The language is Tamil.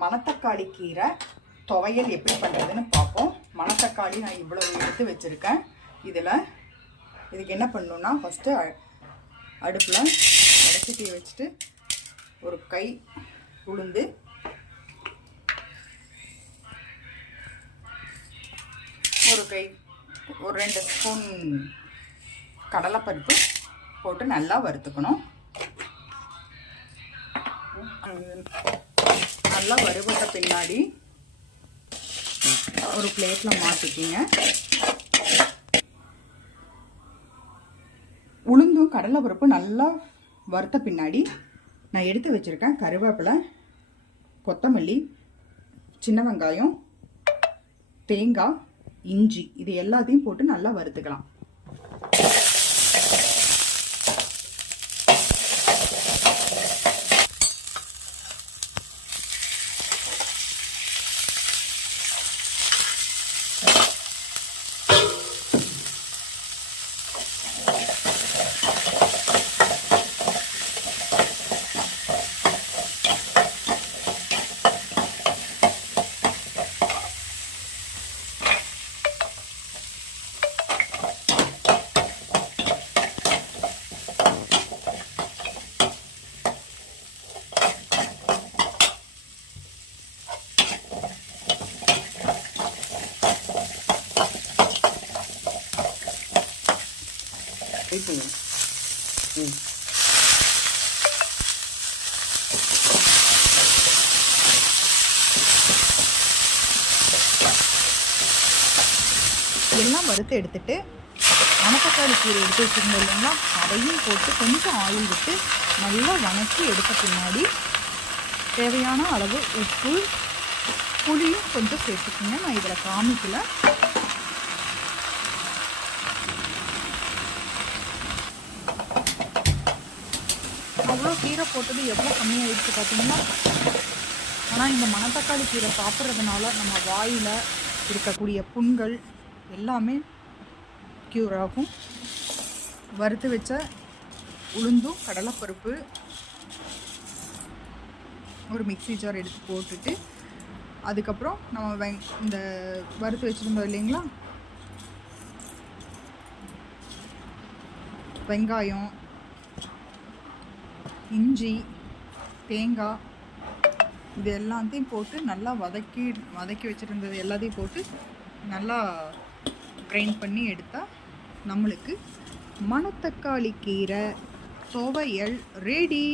மணத்தக்காளி கீரை துவையல் எப்படி பண்ணுறதுன்னு பார்ப்போம். மணத்தக்காளி நான் இவ்வளோ எடுத்து வச்சுருக்கேன். இதுக்கு என்ன பண்ணணுன்னா, ஃபஸ்ட்டு அடுப்பில் வடச்சட்டியை வச்சுட்டு ஒரு கை உளுந்து, ஒரு 2 ஸ்பூன் கடலைப்பருப்பு போட்டு நல்லா வறுத்துக்கணும். நல்லா வறுபட்ட பின்னாடி ஒரு பிளேட்டில் மாற்றிக்கிங்க. உளுந்தும் கடலைப்பருப்பு நல்லா வறுத்த பின்னாடி நான் எடுத்து வச்சுருக்கேன் கருவேப்பிலை, கொத்தமல்லி, சின்ன வெங்காயம், தேங்காய், இஞ்சி, இது எல்லாத்தையும் போட்டு நல்லா வறுத்துக்கலாம். எல்லாம் வறுத்து எடுத்துட்டு மணத்தக்காளி கீரை எடுத்து வச்சுருந்தோம் இல்லைங்களா, அதையும் போட்டு கொஞ்சம் ஆயில் விட்டு நல்லா வணக்கி எடுத்த பின்னாடி தேவையான அளவு உப்பு, புளியும் கொஞ்சம் சேர்த்துக்குங்க. நான் இதில் காமிக்கல. அவ்வளோ கீரை போட்டது எவ்வளோ கம்மியாகிடுச்சு பார்த்தீங்கன்னா. ஆனால் இந்த மணத்தக்காளி கீரை சாப்பிட்றதுனால நம்ம வாயில் இருக்கக்கூடிய புண்கள் எல்லாமே க்யூர் ஆகும். வறுத்து வச்ச உளுந்தும் கடலைப்பருப்பு ஒரு மிக்ஸி ஜார் எடுத்து போட்டுட்டு, அதுக்கப்புறம் நம்ம இந்த வறுத்து வச்சுருந்தோம் இல்லைங்களா, வெங்காயம், இஞ்சி, தேங்காய், இது எல்லாத்தையும் போட்டு நல்லா வதக்கி வச்சுருந்தது எல்லாத்தையும் போட்டு நல்லா கிரைண்ட் பண்ணி எடுத்தால் நம்மளுக்கு மணத்தக்காளி கீரை துவையல் ரெடி.